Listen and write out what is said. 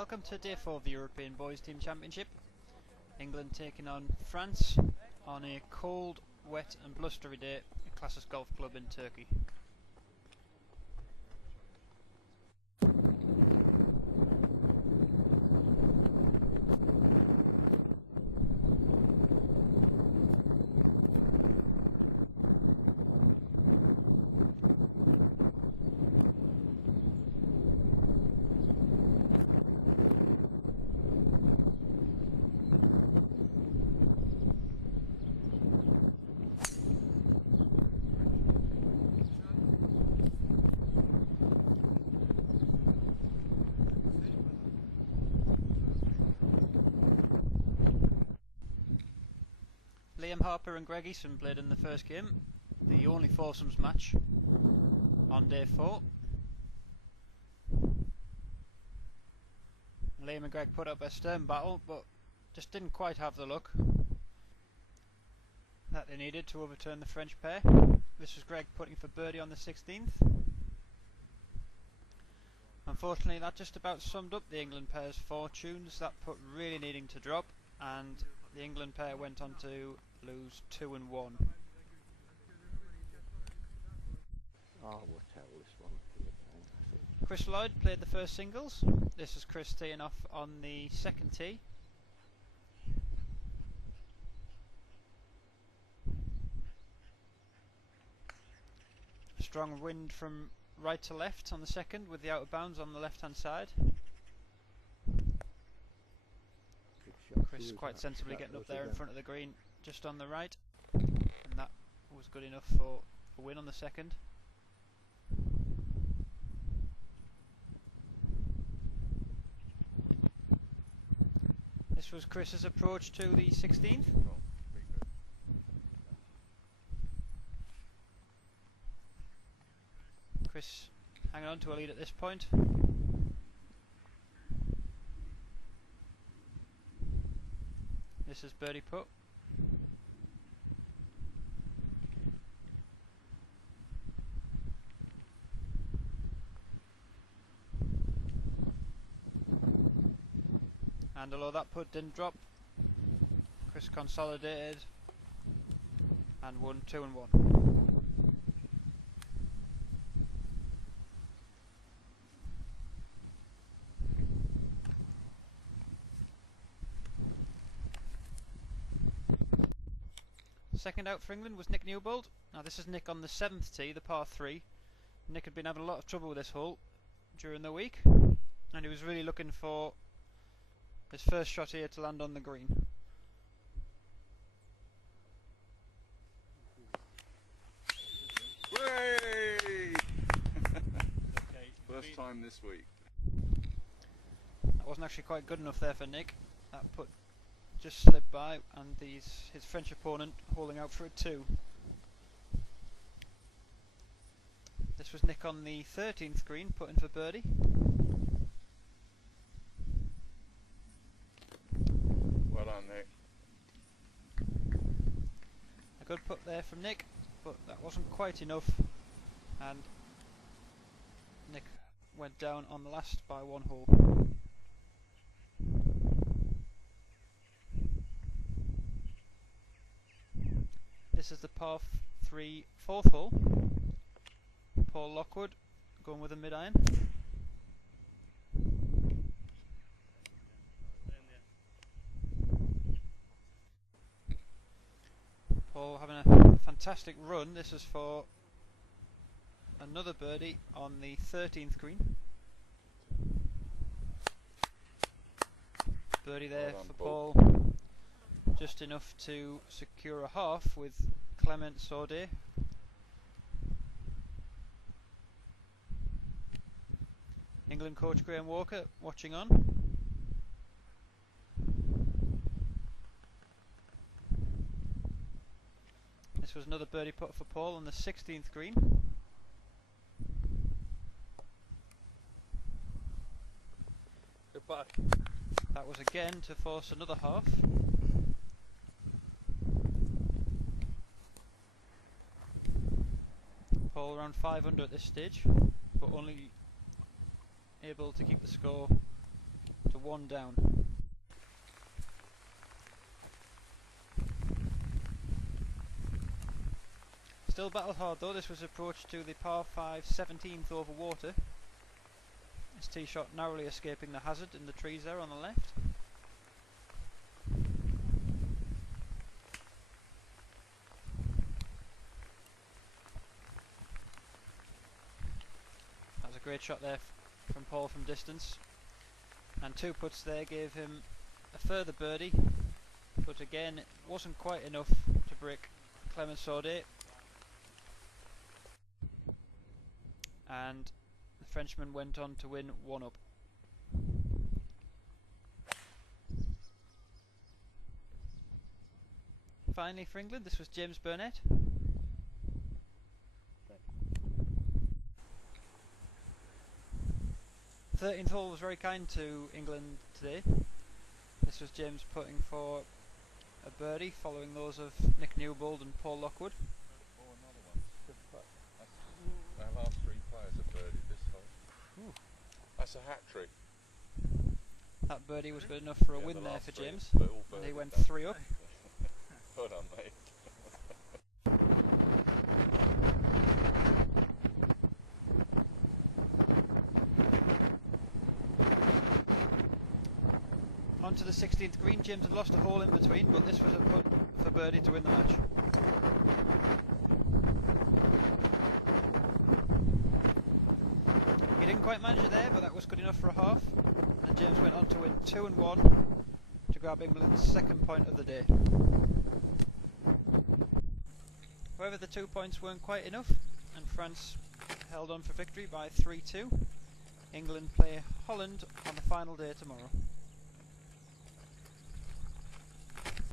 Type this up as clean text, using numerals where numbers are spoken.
Welcome to day 4 of the European Boys Team Championship. England taking on France on a cold, wet and blustery day at Classes Golf Club in Turkey. Liam Harper and Greg Easton played in the first game, the only foursomes match on day 4. Liam and Greg put up a stern battle, but just didn't quite have the luck that they needed to overturn the French pair. This was Greg putting for birdie on the 16th. Unfortunately, that just about summed up the England pair's fortunes. That putt really needing to drop, and the England pair went on to lose 2 and 1. Chris Lloyd played the first singles. This is Chris teeing off on the second tee. Strong wind from right to left on the second, with the out of bounds on the left hand side. Chris quite sensibly getting up there in front of the green just on the right, and that was good enough for a win on the second. This was Chris's approach to the 16th. Chris hanging on to a lead at this point. This is birdie putt. And although that putt didn't drop, Chris consolidated and won 2 and 1. Second out for England was Nick Newbold. Now this is Nick on the 7th tee, the par 3. Nick had been having a lot of trouble with this hole during the week, and he was really looking for his first shot here to land on the green. Hooray! First time this week. That wasn't actually quite good enough there for Nick. That putt just slipped by, and his French opponent holding out for a 2. This was Nick on the 13th green, putting for birdie. Well done, Nick. A good putt there from Nick, but that wasn't quite enough, and Nick went down on the last by 1 hole. This is the par 3 4th hole. Paul Lockwood going with a mid-iron. Paul having a fantastic run. This is for another birdie on the 13th green. Birdie there for Paul. Just enough to secure a half with Clement Saudet. England coach Graham Walker watching on. This was another birdie putt for Paul on the 16th green. Goodbye. That was again to force another half. Paul around 5 under at this stage, but only able to keep the score to 1 down. Still battled hard though. This was approach to the par 5 17th over water. His tee shot narrowly escaping the hazard in the trees there on the left. That was a great shot there from Paul from distance. And 2 putts there gave him a further birdie. But again, it wasn't quite enough to break Clement Saudet. And the Frenchman went on to win 1 up. Finally for England, this was James Burnett. The 13th hole was very kind to England today. This was James putting for a birdie following those of Nick Newbold and Paul Lockwood. Oh, another one. Good putt. Our last 3 players have birdied this hole. Ooh. That's a hat trick. That birdie was good enough for a win there for James. And he went 3 up. Well done, mate. On to the 16th green. James had lost a hole in between, but this was a putt for birdie to win the match. He didn't quite manage it there, but that was good enough for a half. And James went on to win 2 and 1 to grab England's 2nd point of the day. However, the 2 points weren't quite enough, and France held on for victory by 3-2. England play Holland on the final day tomorrow.